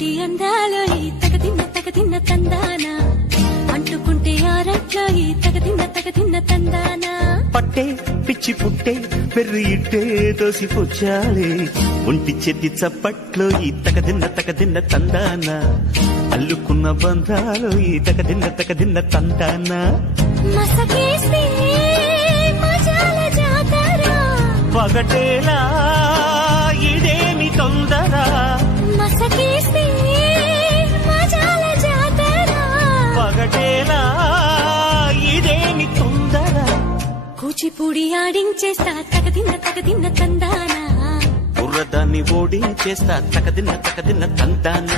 కోటి అందాలో ఈ తగదిన్న తందాన అంటుకుంటే ఆరట్లో ఈ తగదిన్న తందాన పట్టే పిచ్చి పుట్టే పెర్రి ఇట్టే దోసిపుచ్చాలే ఒంటి చెద్ది చప్పట్లో ఈ తగదిన్న తందాన అల్లుకున్న బంధాలు ఈ తగదిన్న తందాన మసకేస్తే మజాల జాతర పగటేలా ఇదేమి తొందర మసకేస్తే మజాల జాతర పగటేలా ఇదేమి తొందర కూచిపూడి ఆడించేస్తా తగదిన్న తందాన బుర్రదాన్ని ఓడించేస్తా తగదిన్న తందాన